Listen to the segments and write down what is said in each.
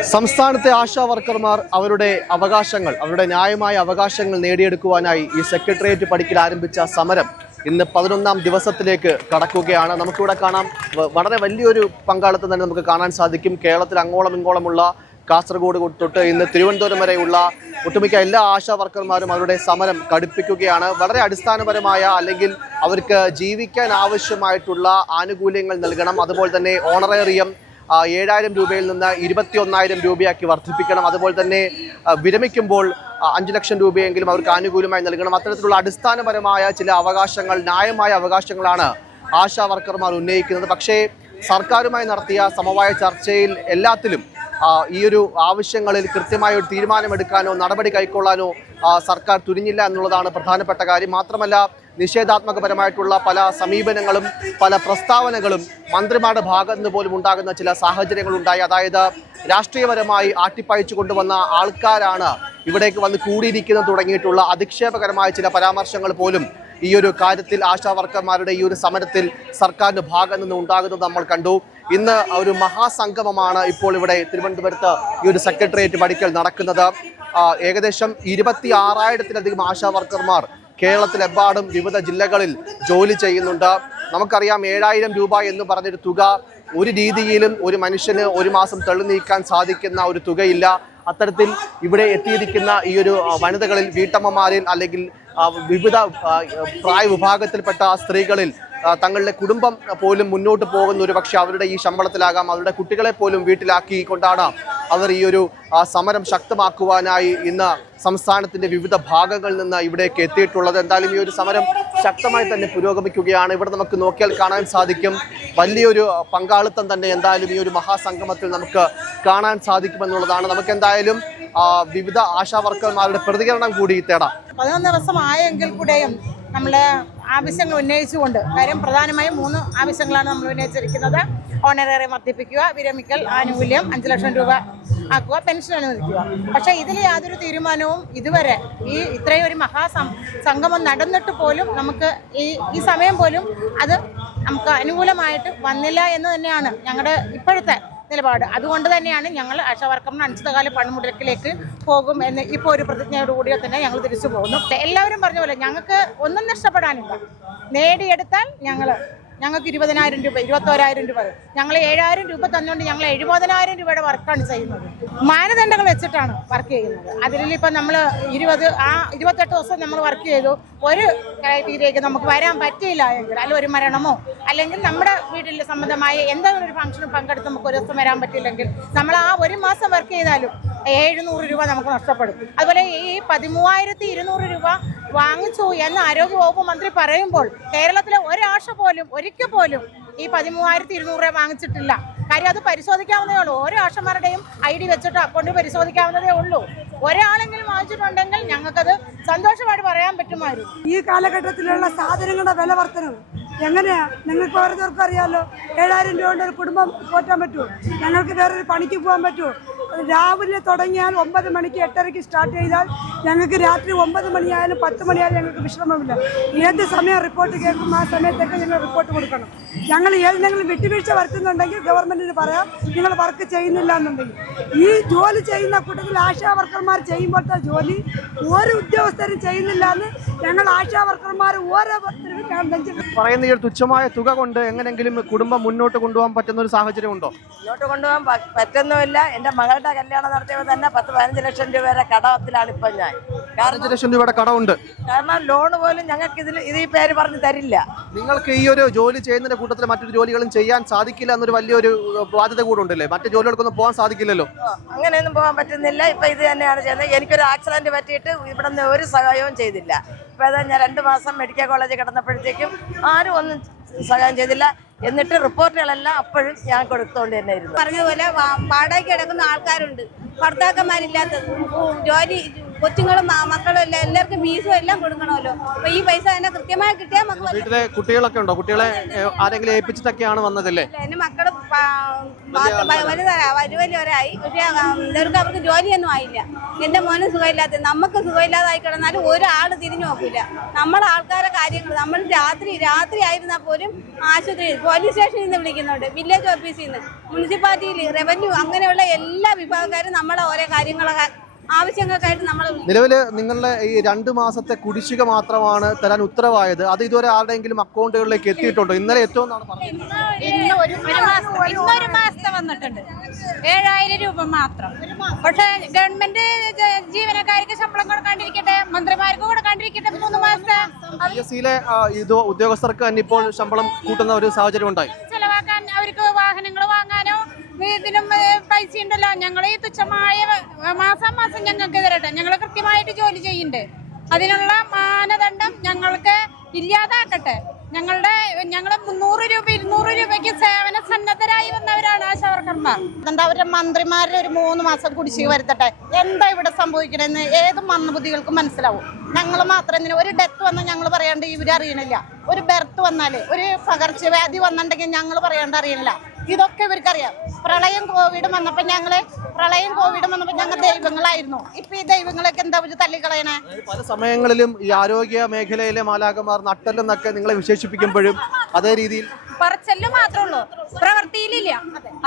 സംസ്ഥാനത്തെ ആശാ വർക്കർമാർ അവരുടെ അവകാശങ്ങൾ അവരുടെ ന്യായമായ അവകാശങ്ങൾ നേടിയെടുക്കുവാനായി ഈ സെക്രട്ടേറിയറ്റ് പടിക്കൽ ആരംഭിച്ച സമരം ഇന്ന് പതിനൊന്നാം ദിവസത്തിലേക്ക് കടക്കുകയാണ്. നമുക്കിവിടെ കാണാം വളരെ വലിയൊരു പങ്കാളിത്തം തന്നെ നമുക്ക് കാണാൻ സാധിക്കും. കേരളത്തിൽ അങ്ങോളം ഇങ്ങോളമുള്ള കാസർഗോഡ് തൊട്ട് ഇന്ന് തിരുവനന്തപുരം വരെയുള്ള ഒട്ടുമിക്ക എല്ലാ ആശാ വർക്കർമാരും അവരുടെ സമരം കടുപ്പിക്കുകയാണ്. വളരെ അടിസ്ഥാനപരമായ അല്ലെങ്കിൽ അവർക്ക് ജീവിക്കാൻ ആവശ്യമായിട്ടുള്ള ആനുകൂല്യങ്ങൾ നൽകണം. അതുപോലെ തന്നെ ഓണറേറിയം ഏഴായിരം രൂപയിൽ നിന്ന് ഇരുപത്തി ഒന്നായിരം രൂപയാക്കി വർദ്ധിപ്പിക്കണം. അതുപോലെ തന്നെ വിരമിക്കുമ്പോൾ അഞ്ച് ലക്ഷം രൂപയെങ്കിലും അവർക്ക് ആനുകൂല്യമായി നൽകണം. അത്തരത്തിലുള്ള അടിസ്ഥാനപരമായ ചില അവകാശങ്ങൾ ന്യായമായ അവകാശങ്ങളാണ് ആശാ വർക്കർമാർ ഉന്നയിക്കുന്നത്. പക്ഷേ സർക്കാരുമായി നടത്തിയ സമവായ ചർച്ചയിൽ എല്ലാത്തിലും ഈ ഒരു ആവശ്യങ്ങളിൽ കൃത്യമായ ഒരു തീരുമാനമെടുക്കാനോ നടപടി കൈക്കൊള്ളാനോ സർക്കാർ തുനിഞ്ഞില്ല എന്നുള്ളതാണ് പ്രധാനപ്പെട്ട കാര്യം. മാത്രമല്ല നിഷേധാത്മകപരമായിട്ടുള്ള പല സമീപനങ്ങളും പല പ്രസ്താവനകളും മന്ത്രിമാരുടെ ഭാഗത്തു നിന്ന് പോലും ഉണ്ടാകുന്ന ചില സാഹചര്യങ്ങൾ ഉണ്ടായി. അതായത് രാഷ്ട്രീയപരമായി ആട്ടിപ്പായിച്ചു കൊണ്ടുവന്ന ആൾക്കാരാണ് ഇവിടേക്ക് വന്ന് കൂടിയിരിക്കുന്നത് തുടങ്ങിയിട്ടുള്ള അധിക്ഷേപകരമായ ചില പരാമർശങ്ങൾ പോലും ഈ ഒരു കാര്യത്തിൽ ആശാ വർക്കർമാരുടെ ഈ ഒരു സമരത്തിൽ സർക്കാരിന്റെ ഭാഗത്തു നിന്ന് ഉണ്ടാകുന്നത് നമ്മൾ കണ്ടു. ഇന്ന് ഒരു മഹാസംഗമമാണ് ഇപ്പോൾ ഇവിടെ തിരുവനന്തപുരത്ത് ഈ ഒരു സെക്രട്ടേറിയറ്റ് പടിക്കൽ നടക്കുന്നത്. ഏകദേശം ഇരുപത്തി ആറായിരത്തിലധികം ആശാ വർക്കർമാർ കേരളത്തിലെമ്പാടും വിവിധ ജില്ലകളിൽ ജോലി ചെയ്യുന്നുണ്ട്. നമുക്കറിയാം ഏഴായിരം രൂപ എന്ന് പറഞ്ഞൊരു തുക ഒരു രീതിയിലും ഒരു മനുഷ്യന് ഒരു മാസം തള്ളി നീക്കാൻ സാധിക്കുന്ന ഒരു തുകയില്ല. അത്തരത്തിൽ ഇവിടെ എത്തിയിരിക്കുന്ന ഈ ഒരു വനിതകളിൽ വീട്ടമ്മമാരിൽ അല്ലെങ്കിൽ വിവിധ പ്രായ വിഭാഗത്തിൽപ്പെട്ട സ്ത്രീകളിൽ തങ്ങളുടെ കുടുംബം പോലും മുന്നോട്ട് പോകുന്ന ഒരു പക്ഷേ അവരുടെ ഈ ശമ്പളത്തിലാകാം. അവരുടെ കുട്ടികളെ പോലും വീട്ടിലാക്കി കൊണ്ടാണ് അവർ ഈ ഒരു സമരം ശക്തമാക്കുവാനായി ഇന്ന് സംസ്ഥാനത്തിന്റെ വിവിധ ഭാഗങ്ങളിൽ നിന്ന് ഇവിടേക്ക് എത്തിയിട്ടുള്ളത്. എന്തായാലും ഈ ഒരു സമരം ശക്തമായി തന്നെ പുരോഗമിക്കുകയാണ്. ഇവിടെ നമുക്ക് നോക്കിയാൽ കാണാൻ സാധിക്കും. വലിയൊരു പങ്കാളിത്തം തന്നെ എന്തായാലും ഈ ഒരു മഹാസംഗമത്തിൽ നമുക്ക് കാണാൻ സാധിക്കുമെന്നുള്ളതാണ്. നമുക്ക് എന്തായാലും വിവിധ ആശാ വർക്കർമാരുടെ പ്രതികരണം കൂടി തേടാം. പതിനൊന്ന് ദിവസമായെങ്കിൽ കൂടെയും നമ്മൾ ആവശ്യങ്ങൾ ഉന്നയിച്ചുകൊണ്ട് കാര്യം പ്രധാനമായും മൂന്ന് ആവശ്യങ്ങളാണ് നമ്മൾ ഉന്നയിച്ചിരിക്കുന്നത്. ഓണറേറിയം വർദ്ധിപ്പിക്കുക വിരമിക്കൽ ആനുകൂല്യം അഞ്ച് ലക്ഷം രൂപ ആക്കുക പെൻഷൻ അനുവദിക്കുക. പക്ഷേ ഇതിൽ യാതൊരു തീരുമാനവും ഇതുവരെ ഈ ഇത്രയും ഒരു മഹാസം സംഗമം നടന്നിട്ട് പോലും നമുക്ക് ഈ ഈ സമയം പോലും അത് നമുക്ക് അനുകൂലമായിട്ട് വന്നില്ല എന്ന് തന്നെയാണ് ഞങ്ങളുടെ ഇപ്പോഴത്തെ നിലപാട്. അതുകൊണ്ട് തന്നെയാണ് ഞങ്ങൾ ആശാവർക്കറിന് അനിശ്ചിതകാല പണിമുടക്കിലേക്ക് പോകും എന്ന് ഇപ്പോൾ ഒരു പ്രതിജ്ഞയോടുകൂടി തന്നെ ഞങ്ങൾ തിരിച്ചു പോകുന്നു. എല്ലാവരും പറഞ്ഞ പോലെ ഞങ്ങൾക്ക് ഒന്നും നഷ്ടപ്പെടാനില്ല. നേടിയെടുത്താൽ ഞങ്ങൾ ഞങ്ങൾക്ക് ഇരുപതിനായിരം രൂപ ഇരുപത്തോരായിരം രൂപ. ഞങ്ങൾ ഏഴായിരം രൂപ തന്നുകൊണ്ട് ഞങ്ങൾ എഴുപതിനായിരം രൂപയുടെ വർക്കാണ് ചെയ്യുന്നത്. മാനദണ്ഡങ്ങൾ വെച്ചിട്ടാണ് വർക്ക് ചെയ്യുന്നത്. അതിലിപ്പോൾ നമ്മൾ ഇരുപത് ആ ഇരുപത്തെട്ട് ദിവസം നമ്മൾ വർക്ക് ചെയ്തു. ഒരു രീതിയിലേക്ക് നമുക്ക് വരാൻ പറ്റിയില്ല എങ്കിൽ അല്ലെങ്കിൽ ഒരു മരണമോ അല്ലെങ്കിൽ നമ്മുടെ വീട്ടിൽ സംബന്ധമായ എന്തെങ്കിലും ഒരു ഫംഗ്ഷനും പങ്കെടുത്ത് നമുക്ക് ഒരു ദിവസം വരാൻ പറ്റിയില്ലെങ്കിൽ നമ്മൾ ആ ഒരു മാസം വർക്ക് ചെയ്താലും എഴുന്നൂറ് രൂപ നമുക്ക് നഷ്ടപ്പെടും. അതുപോലെ ഈ പതിമൂവായിരത്തി ഇരുന്നൂറ് രൂപ വാങ്ങിച്ചു എന്ന് ആരോഗ്യ വകുപ്പ് മന്ത്രി പറയുമ്പോൾ കേരളത്തിലെ ഒരാഴ്ച പോലും ഒരിക്കൽ പോലും ഈ പതിമൂവായിരത്തി ഇരുന്നൂറ് രൂപ വാങ്ങിച്ചിട്ടില്ല. കാര്യം അത് പരിശോധിക്കാവുന്നതേ ഉള്ളൂ. ഓരോ ആഷന്മാരുടെയും ഐ ഡി വെച്ചിട്ട് അക്കൗണ്ട് പരിശോധിക്കാവുന്നതേ ഉള്ളൂ. ഒരാളെങ്കിലും വാങ്ങിച്ചിട്ടുണ്ടെങ്കിൽ ഞങ്ങൾക്കത് സന്തോഷമായിട്ട് പറയാൻ പറ്റുമായിരുന്നു. ഈ കാലഘട്ടത്തിലുള്ള സാധനങ്ങളുടെ വില വർധനവ് എങ്ങനെയാ? നിങ്ങൾക്ക് ഓരോരുത്തർക്കും അറിയാമല്ലോ ഏഴായിരം രൂപ കൊണ്ട് ഒരു കുടുംബം പോറ്റാൻ പറ്റുമോ? ഞങ്ങൾക്ക് വേറൊരു പണിക്ക് പോകാൻ പറ്റുമോ? രാവിലെ തുടങ്ങിയാൽ ഒമ്പത് മണിക്ക് എട്ടരയ്ക്ക് സ്റ്റാർട്ട് ചെയ്താൽ ഞങ്ങൾക്ക് രാത്രി ഒമ്പത് മണിയായാലും പത്ത് മണിയായാലും ഞങ്ങൾക്ക് വിശ്രമമില്ല. ഏത് സമയം റിപ്പോർട്ട് കേൾക്കും ആ സമയത്തൊക്കെ ഞങ്ങൾ റിപ്പോർട്ട് കൊടുക്കണം. ഞങ്ങൾ ഏതെങ്കിലും വിട്ടുവീഴ്ച വരുത്തുന്നുണ്ടെങ്കിൽ ഗവൺമെന്റിന് പറയാം നിങ്ങൾ വർക്ക് ചെയ്യുന്നില്ല എന്നുണ്ടെങ്കിൽ. ഈ ജോലി ചെയ്യുന്ന കൂട്ടത്തിൽ ആശാ വർക്കർമാർ ചെയ്യുമ്പോഴത്തെ ജോലി ഒരു ഉദ്യോഗസ്ഥരും ചെയ്യുന്നില്ല എന്ന് ഞങ്ങൾ ആശാ വർക്കർമാർ നെഞ്ചിൽ പറയുന്ന ഈ തുച്ഛമായ തുക കൊണ്ട് എങ്ങനെങ്കിലും കുടുംബം മുന്നോട്ട് കൊണ്ടുപോകാൻ പറ്റുന്ന ഒരു സാഹചര്യം ഉണ്ടോ? മുന്നോട്ട് കൊണ്ടുപോകാൻ പറ്റുന്നുമില്ല. എന്റെ മകളുടെ കല്യാണം നടത്തിയപ്പോൾ തന്നെ പത്ത് പതിനഞ്ച് ലക്ഷം രൂപ വരെ കടത്തിലാണ് ഇപ്പം ഞാൻ. പതിനഞ്ച് ലക്ഷം രൂപയുടെ കടമുണ്ട്. കാരണം ലോൺ പോലും ഞങ്ങൾക്ക് ഇതിൽ ഇത് ഈ പേര് പറഞ്ഞ് തരില്ല. നിങ്ങൾക്ക് ഈ ഒരു ജോലി ചെയ്യുന്നതിന്റെ കൂട്ടത്തിൽ മറ്റൊരു ജോലികളും ചെയ്യാൻ സാധിക്കില്ല എന്നൊരു വലിയൊരു ബാധ്യത കൂടെ ഉണ്ടല്ലേ? മറ്റു ജോലികൾക്കൊന്നും പോകാൻ സാധിക്കില്ലല്ലോ? അങ്ങനെയൊന്നും പോകാൻ പറ്റുന്നില്ല. ഇപ്പൊ ഇത് തന്നെയാണ് ചെയ്യുന്നത്. എനിക്കൊരു ആക്സിഡന്റ് പറ്റിയിട്ട് ഇവിടെ നിന്ന് ഒരു സഹായവും ചെയ്തില്ല. ഇപ്പം ഞാൻ രണ്ട് മാസം മെഡിക്കൽ കോളേജിൽ കിടന്നപ്പോഴത്തേക്കും ആരും ഒന്നും സഹായം ചെയ്തില്ല. എന്നിട്ട് റിപ്പോർട്ടുകളെല്ലാം അപ്പോഴും ഞാൻ കൊടുത്തോണ്ട് തന്നെ ഇരുന്നു. പറഞ്ഞ പോലെ വാടകയ്ക്ക് കിടക്കുന്ന ആൾക്കാരുണ്ട്. ഭർത്താക്കന്മാരില്ലാത്തത്. ജോലി കൊച്ചുങ്ങളും മക്കളും എല്ലാം എല്ലാവർക്കും ഫീസും എല്ലാം കൊടുക്കണമല്ലോ. അപ്പൊ ഈ പൈസ തന്നെ കൃത്യമായി കിട്ടിയാൽ നമുക്ക് വീട്ടിലെ കുട്ടികളൊക്കെ ഉണ്ടോ? കുട്ടികളെ ആരെങ്കിലും ഏൽപ്പിച്ചിട്ടൊക്കെയാണ് വന്നതല്ലേ? എന്റെ മക്കൾ വലിയവരായി പക്ഷെ ഇവർക്ക് അവർക്ക് ജോലിയൊന്നും ആയില്ല. എന്റെ മോനും സുഖമില്ലാത്ത നമുക്ക് സുഖമില്ലാതായി കിടന്നാലും ഒരാൾ തിരിഞ്ഞു നോക്കില്ല നമ്മളെ ആൾക്കാരെ കാര്യങ്ങൾ നമ്മൾ രാത്രി രാത്രി ആയിരുന്നാൽ പോലും പോലും ആശുപത്രി പോലീസ് സ്റ്റേഷനിൽ നിന്ന് വിളിക്കുന്നുണ്ട്. വില്ലേജ് ഓഫീസിൽ നിന്ന്. മുനിസിപ്പാലിറ്റിയിൽ റവന്യൂ അങ്ങനെയുള്ള എല്ലാ വിഭാഗക്കാരും നമ്മളെ ഓരോ കാര്യങ്ങളൊക്കെ ആവശ്യങ്ങൾക്കായിട്ട് നമ്മൾ നിലവിൽ നിങ്ങളുടെ ഈ രണ്ട് മാസത്തെ കുടിശ്ശിക മാത്രമാണ് തരാൻ ഉത്തരവായത്. അത് ഇതുവരെ ആരുടെയെങ്കിലും അക്കൗണ്ടുകളിലേക്ക് എത്തിയിട്ടുണ്ടോ? ഇന്നലെ എത്തുമെന്നാണ് പറഞ്ഞത് മാസത്തെ വന്നിട്ടുണ്ട്. ഏഴായിരം രൂപ മാത്രം. പക്ഷെ ഗവൺമെന്റ് ജീവനക്കാർക്ക് ശമ്പളം കൊടുക്കാണ്ടിരിക്കട്ടെ മന്ത്രിമാർക്ക് കൊടുക്കാണ്ടിരിക്കട്ടെ മൂന്ന് മാസത്തെ. പി എസ് സിയിലെ ഇത് ഉദ്യോഗസ്ഥർക്ക് തന്നെ ഇപ്പോൾ ശമ്പളം കൂട്ടുന്ന ഒരു സാഹചര്യം ഉണ്ടായി. ചെലവാക്കാൻ അവർക്ക് വാഹനങ്ങൾ വാങ്ങാനോ ഇതിനും പൈസ ഉണ്ടല്ലോ. ഞങ്ങൾ ഈ തുച്ഛമായ മാസം മാസം ഞങ്ങൾക്ക് തരട്ടെ. ഞങ്ങൾ കൃത്യമായിട്ട് ജോലി ചെയ്യുന്നുണ്ട്. അതിനുള്ള മാനദണ്ഡം ഞങ്ങൾക്ക് ഇല്ലാതാക്കട്ടെ. ഞങ്ങളുടെ ഞങ്ങൾ മുന്നൂറ് രൂപ ഇരുന്നൂറ് രൂപയ്ക്ക് സേവന സന്നദ്ധരായി വന്നവരാണ് ആശാവർക്കർമാർ എന്താ അവരുടെ മന്ത്രിമാരുടെ ഒരു മൂന്ന് മാസം കുടിശ്ശിക വരുത്തട്ടെ? എന്താ ഇവിടെ സംഭവിക്കണമെന്ന് ഏത് മന്ദബുദ്ധികൾക്കും മനസ്സിലാവും. ഞങ്ങൾ മാത്രം എന്തിനാ? ഒരു ഡെത്ത് വന്നാൽ ഞങ്ങൾ പറയാണ്ട് ഇവരറിയണില്ല ഒരു ബെർത്ത് വന്നാൽ ഒരു പകർച്ചവ്യാധി വന്നിട്ടുണ്ടെങ്കിൽ ഞങ്ങൾ പറയാണ്ട് അറിയണില്ല. ഇതൊക്കെ ഇവർക്കറിയാം. പ്രളയം കോവിഡ് വന്നപ്പോൾ ഞങ്ങൾ പ്രളയം കോവിഡ് വന്നപ്പോൾ ഞങ്ങൾ ദൈവങ്ങളായിരുന്നു. ഇപ്പൊ ഈ ദൈവങ്ങളൊക്കെ എന്താ പറയുക തള്ളിക്കളയണേ? പല സമയങ്ങളിലും ഈ ആരോഗ്യ മേഖലയിലെ മാലാകമാർ നട്ടല്ലെന്നൊക്കെ നിങ്ങളെ വിശേഷിപ്പിക്കുമ്പോഴും അതേ രീതിയിൽ പറച്ചൽ മാത്രമേ ഉള്ളൂ പ്രവൃത്തിയിലില്ല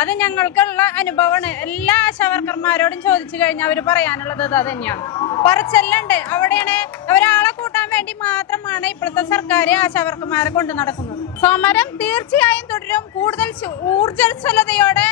അത് ഞങ്ങൾക്കുള്ള അനുഭവമാണ്. എല്ലാ ആശാവർക്കർമാരോടും ചോദിച്ചു കഴിഞ്ഞാൽ അവർ പറയാനുള്ളത് അത് തന്നെയാണ്. പറച്ചല്ലുണ്ട്. അവിടെയാണ് ഒരാളെ കൂട്ടാൻ വേണ്ടി മാത്രമാണ് ഇപ്പോഴത്തെ സർക്കാർ ആശാവർക്കർമാരെ കൊണ്ട് നടക്കുന്നത്. സമരം തീർച്ചയായും തുടരും. കൂടുതൽ ഊർജസ്വലതയോടെ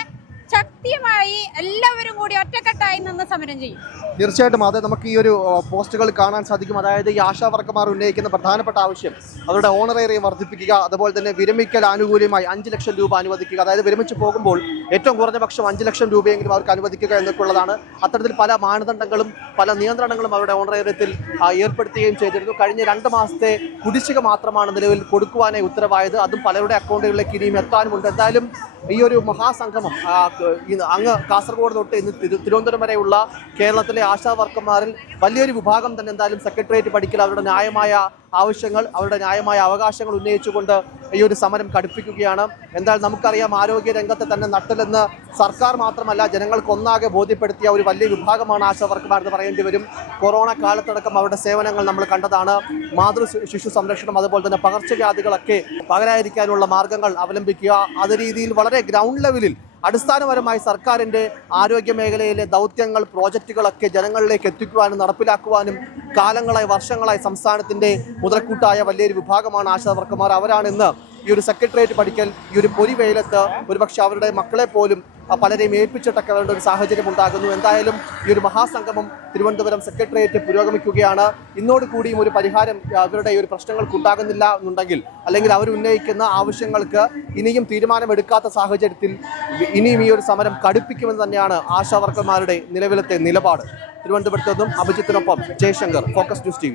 ശക്തിയുമായി എല്ലാവരും കൂടി ഒറ്റക്കെട്ടായി നിന്ന് സമരം ചെയ്യും. തീർച്ചയായിട്ടും അത് നമുക്ക് ഈ ഒരു പോസ്റ്റുകൾ കാണാൻ സാധിക്കും. അതായത് ഈ ആശാ വർക്കർമാർ ഉന്നയിക്കുന്ന പ്രധാനപ്പെട്ട ആവശ്യം അവരുടെ ഓണറേറിയം വർദ്ധിപ്പിക്കുക അതുപോലെ തന്നെ വിരമിക്കൽ ആനുകൂല്യമായി അഞ്ച് ലക്ഷം രൂപ അനുവദിക്കുക. അതായത് വിരമിച്ച് പോകുമ്പോൾ ഏറ്റവും കുറഞ്ഞ പക്ഷം അഞ്ച് ലക്ഷം രൂപയെങ്കിലും അവർക്ക് അനുവദിക്കുക എന്നൊക്കെയുള്ളതാണ്. അത്തരത്തിൽ പല മാനദണ്ഡങ്ങളും പല നിയന്ത്രണങ്ങളും അവരുടെ ഓണറേറിയത്തിൽ ഏർപ്പെടുത്തുകയും ചെയ്തിരുന്നു. കഴിഞ്ഞ രണ്ട് മാസത്തെ കുടിശ്ശിക മാത്രമാണ് നിലവിൽ കൊടുക്കുവാനായി ഉത്തരവായത്. അതും പലരുടെ അക്കൗണ്ടുകളിലേക്ക് ഇനിയും എത്താനുമുണ്ട്. എന്തായാലും ഈ ഒരു മഹാസംഗമം അങ്ങ് കാസർഗോഡ് തൊട്ട് ഇന്ന് തിരു- തിരുവനന്തപുരം വരെയുള്ള കേരളത്തിലെ ആശാ വർക്കർമാരിൽ വലിയൊരു വിഭാഗം തന്നെ എന്തായാലും സെക്രട്ടേറിയറ്റ് പഠിക്കൽ അവരുടെ ന്യായമായ ആവശ്യങ്ങൾ അവരുടെ ന്യായമായ അവകാശങ്ങൾ ഉന്നയിച്ചുകൊണ്ട് ഈ ഒരു സമരം കടുപ്പിക്കുകയാണ്. എന്തായാലും നമുക്കറിയാം ആരോഗ്യ രംഗത്തെ തന്നെ നട്ടലെന്ന് സർക്കാർ മാത്രമല്ല ജനങ്ങൾക്കൊന്നാകെ ബോധ്യപ്പെടുത്തിയ ഒരു വലിയ വിഭാഗമാണ് ആശാ വർക്കർമാർ എന്ന് പറയേണ്ടി വരും. കൊറോണ കാലത്തടക്കം അവരുടെ സേവനങ്ങൾ നമ്മൾ കണ്ടതാണ്. മാതൃ ശിശു സംരക്ഷണം അതുപോലെ തന്നെ പകർച്ചവ്യാധികളൊക്കെ പകരാതിരിക്കാനുള്ള മാർഗങ്ങൾ അവലംബിക്കുക. അത് രീതിയിൽ വളരെ ഗ്രൗണ്ട് ലെവലിൽ അടിസ്ഥാനപരമായി സർക്കാരിന്റെ ആരോഗ്യ മേഖലയിലെ ദൗത്യങ്ങൾ പ്രോജക്റ്റുകളൊക്കെ ജനങ്ങളിലേക്ക് എത്തിക്കുവാനും നടപ്പിലാക്കുവാനും കാലങ്ങളായി വർഷങ്ങളായി സംസ്ഥാനത്തിന്റെ മുതൽക്കൂട്ടായ വലിയൊരു വിഭാഗമാണ് ആശാ വർക്കർമാർ. അവരാണ് ഇന്ന് ഈ ഒരു സെക്രട്ടേറിയറ്റ് പഠിക്കൽ ഈ ഒരു പൊരി വെയിലത്ത് ഒരുപക്ഷെ അവരുടെ മക്കളെ പോലും പലരെയും ഏൽപ്പിച്ചിട്ടൊക്കെ വേണ്ട ഒരു സാഹചര്യം ഉണ്ടാകുന്നു. എന്തായാലും ഈ ഒരു മഹാസംഗമം തിരുവനന്തപുരം സെക്രട്ടേറിയറ്റ് പുരോഗമിക്കുകയാണ്. ഇന്നോട് കൂടിയും ഒരു പരിഹാരം അവരുടെ ഈ ഒരു പ്രശ്നങ്ങൾക്ക് ഉണ്ടാകുന്നില്ല എന്നുണ്ടെങ്കിൽ അല്ലെങ്കിൽ അവർ ഉന്നയിക്കുന്ന ആവശ്യങ്ങൾക്ക് ഇനിയും തീരുമാനമെടുക്കാത്ത സാഹചര്യത്തിൽ ഇനിയും ഈ ഒരു സമരം കടുപ്പിക്കുമെന്ന് തന്നെയാണ് ആശാവർക്കർമാരുടെ നിലവിലത്തെ നിലപാട്. തിരുവനന്തപുരത്ത് നിന്നും അഭിജിത്തിനൊപ്പം ജയശങ്കർ ഫോക്കസ് ന്യൂസ് ടി